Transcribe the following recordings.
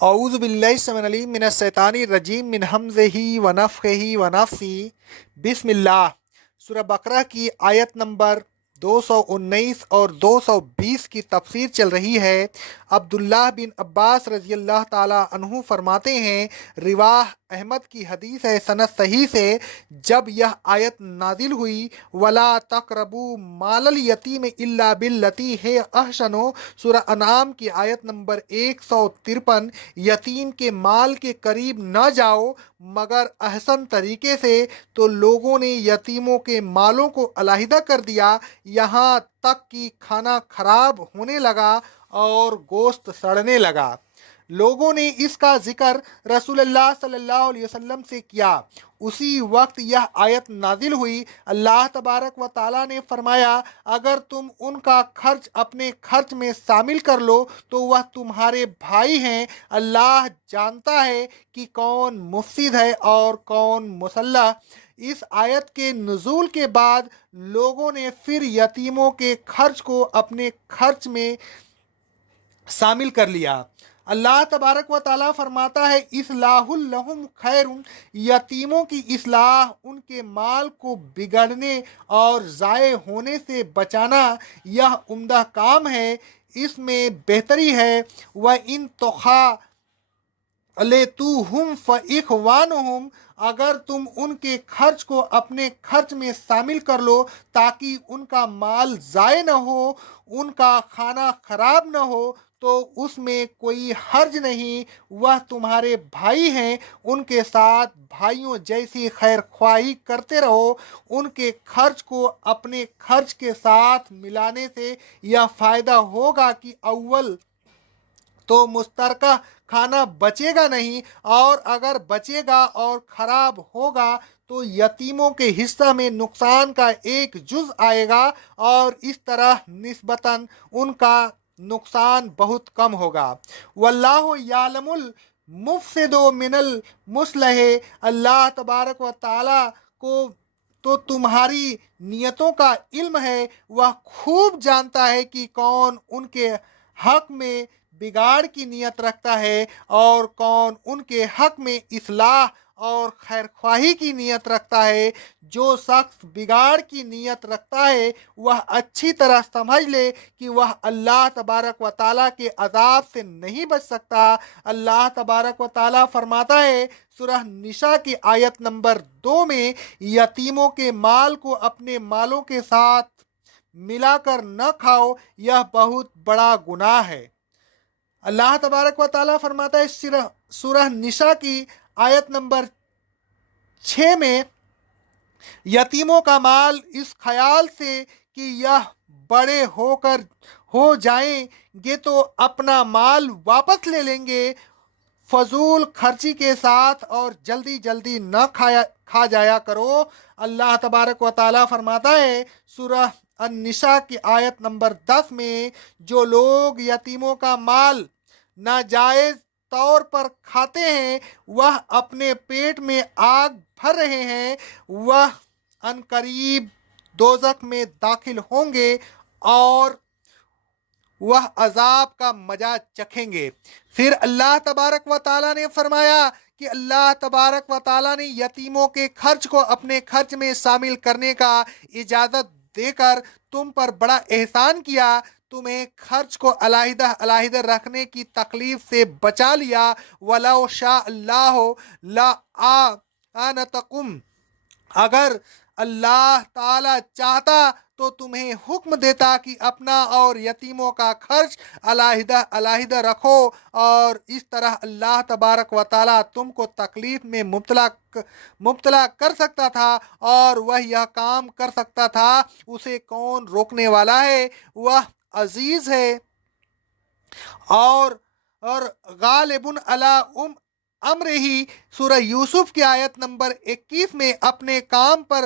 اعوذ باللہ السمیع العلیم من الشیطان الرجیم من حمزہ ونفخہ ونفثہ۔ بسم اللہ۔ سورہ بقرہ کی آیت نمبر 219 اور 220 کی تفسیر چل رہی ہے۔ عبداللہ بن عباس رضی اللہ تعالیٰ عنہ فرماتے ہیں، رواہ احمد کی حدیث ہے سند صحیح سے، جب یہ آیت نازل ہوئی وَلَا تَقْرَبُوا مَالَ الْيَتِيمِ إِلَّا بِالَّتِي هِيَ أَحْسَنُ، سورہ انعام کی آیت نمبر 153، یتیم کے مال کے قریب نہ جاؤ مگر احسن طریقے سے، تو لوگوں نے یتیموں کے مالوں کو علیحدہ کر دیا یہاں تک کہ کھانا خراب ہونے لگا اور گوشت سڑنے لگا۔ لوگوں نے اس کا ذکر رسول اللہ صلی اللہ علیہ وسلم سے کیا۔ اسی وقت یہ آیت نازل ہوئی۔ اللہ تبارک و تعالیٰ نے فرمایا، اگر تم ان کا خرچ اپنے خرچ میں شامل کر لو تو وہ تمہارے بھائی ہیں۔ اللہ جانتا ہے کہ کون مفسد ہے اور کون مصلح۔ اس آیت کے نزول کے بعد لوگوں نے پھر یتیموں کے خرچ کو اپنے خرچ میں شامل کر لیا۔ اللہ تبارک و تعالیٰ فرماتا ہے، اصلاح لہم خیر، یتیموں کی اصلاح، ان کے مال کو بگڑنے اور ضائع ہونے سے بچانا یہ عمدہ کام ہے، اس میں بہتری ہے۔ وَإِن تُخَالِطُوهُمْ فَإِخْوَانُهُمْ، اگر تم ان کے خرچ کو اپنے خرچ میں شامل کر لو تاکہ ان کا مال ضائع نہ ہو، ان کا کھانا خراب نہ ہو، تو اس میں کوئی حرج نہیں، وہ تمہارے بھائی ہیں، ان کے ساتھ بھائیوں جیسی خیر خواہی کرتے رہو۔ ان کے خرچ کو اپنے خرچ کے ساتھ ملانے سے یہ فائدہ ہوگا کہ اول تو مشترکہ کھانا بچے گا نہیں، اور اگر بچے گا اور خراب ہوگا تو یتیموں کے حصہ میں نقصان کا ایک جز آئے گا، اور اس طرح نسبتاً ان کا نقصان بہت کم ہوگا۔ واللہ یعلم المفسد من المصلح، اللہ تبارک و تعالیٰ کو تو تمہاری نیتوں کا علم ہے، وہ خوب جانتا ہے کہ کون ان کے حق میں بگاڑ کی نیت رکھتا ہے اور کون ان کے حق میں اصلاح اور خیر خواہی کی نیت رکھتا ہے۔ جو شخص بگاڑ کی نیت رکھتا ہے وہ اچھی طرح سمجھ لے کہ وہ اللہ تبارک و تعالیٰ کے عذاب سے نہیں بچ سکتا۔ اللہ تبارک و تعالیٰ فرماتا ہے سورہ نساء کی آیت نمبر 2 میں، یتیموں کے مال کو اپنے مالوں کے ساتھ ملا کر نہ کھاؤ، یہ بہت بڑا گناہ ہے۔ اللہ تبارک و تعالیٰ فرماتا ہے سورہ نساء کی آیت نمبر 6 میں، یتیموں کا مال اس خیال سے کہ یہ بڑے ہو جائیں گے تو اپنا مال واپس لے لیں گے، فضول خرچی کے ساتھ اور جلدی جلدی نہ کھا جایا کرو۔ اللہ تبارک و تعالیٰ فرماتا ہے سورہ النساء کی آیت نمبر 10 میں، جو لوگ یتیموں کا مال ناجائز طور پر کھاتے ہیں وہ اپنے پیٹ میں آگ بھر رہے ہیں، وہ عنقریب دوزخ میں داخل ہوں گے اور وہ عذاب کا مزہ چکھیں گے۔ پھر اللہ تبارک و تعالیٰ نے فرمایا کہ اللہ تبارک و تعالیٰ نے یتیموں کے خرچ کو اپنے خرچ میں شامل کرنے کا اجازت دے کر تم پر بڑا احسان کیا، تمہیں خرچ کو علیحدہ علیحدہ رکھنے کی تکلیف سے بچا لیا۔ وَلَوْ شَاءَ اللَّهُ لَأَعَانَتَكُمْ، اگر اللہ تعالیٰ چاہتا تو تمہیں حکم دیتا کہ اپنا اور یتیموں کا خرچ علیحدہ علیحدہ رکھو، اور اس طرح اللہ تبارک و تعالیٰ تم کو تکلیف میں مبتلا کر سکتا تھا، اور وہ یہ کام کر سکتا تھا، اسے کون روکنے والا ہے؟ وہ عزیز ہے اور غالب علی امرہ، سورہ یوسف کی آیت نمبر 21 میں، اپنے کام پر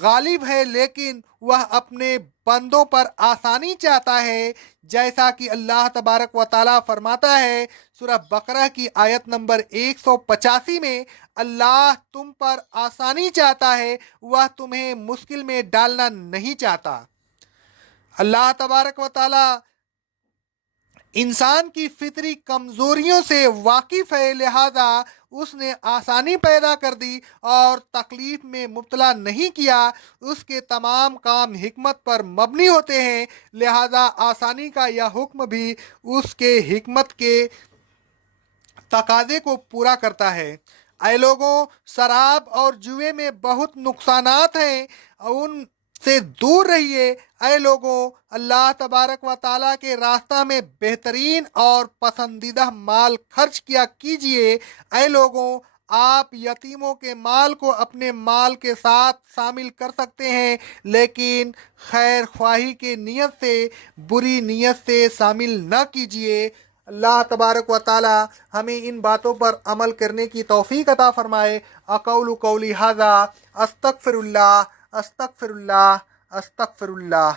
غالب ہے لیکن وہ اپنے بندوں پر آسانی چاہتا ہے، جیسا کہ اللہ تبارک و تعالیٰ فرماتا ہے سورہ بقرہ کی آیت نمبر 185 میں، اللہ تم پر آسانی چاہتا ہے، وہ تمہیں مشکل میں ڈالنا نہیں چاہتا۔ اللہ تبارک و تعالیٰ انسان کی فطری کمزوریوں سے واقف ہے، لہذا اس نے آسانی پیدا کر دی اور تکلیف میں مبتلا نہیں کیا۔ اس کے تمام کام حکمت پر مبنی ہوتے ہیں، لہذا آسانی کا یہ حکم بھی اس کے حکمت کے تقاضے کو پورا کرتا ہے۔ اے لوگوں، شراب اور جوئے میں بہت نقصانات ہیں، ان سے دور رہیے۔ اے لوگوں، اللہ تبارک و تعالیٰ کے راستہ میں بہترین اور پسندیدہ مال خرچ کیا کیجیے۔ اے لوگوں، آپ یتیموں کے مال کو اپنے مال کے ساتھ شامل کر سکتے ہیں، لیکن خیر خواہی کے نیت سے، بری نیت سے شامل نہ کیجیے۔ اللہ تبارک و تعالی ہمیں ان باتوں پر عمل کرنے کی توفیق عطا فرمائے۔ اقول قولی ھذا، استغفر اللہ، استغفر اللہ، استغفر اللہ۔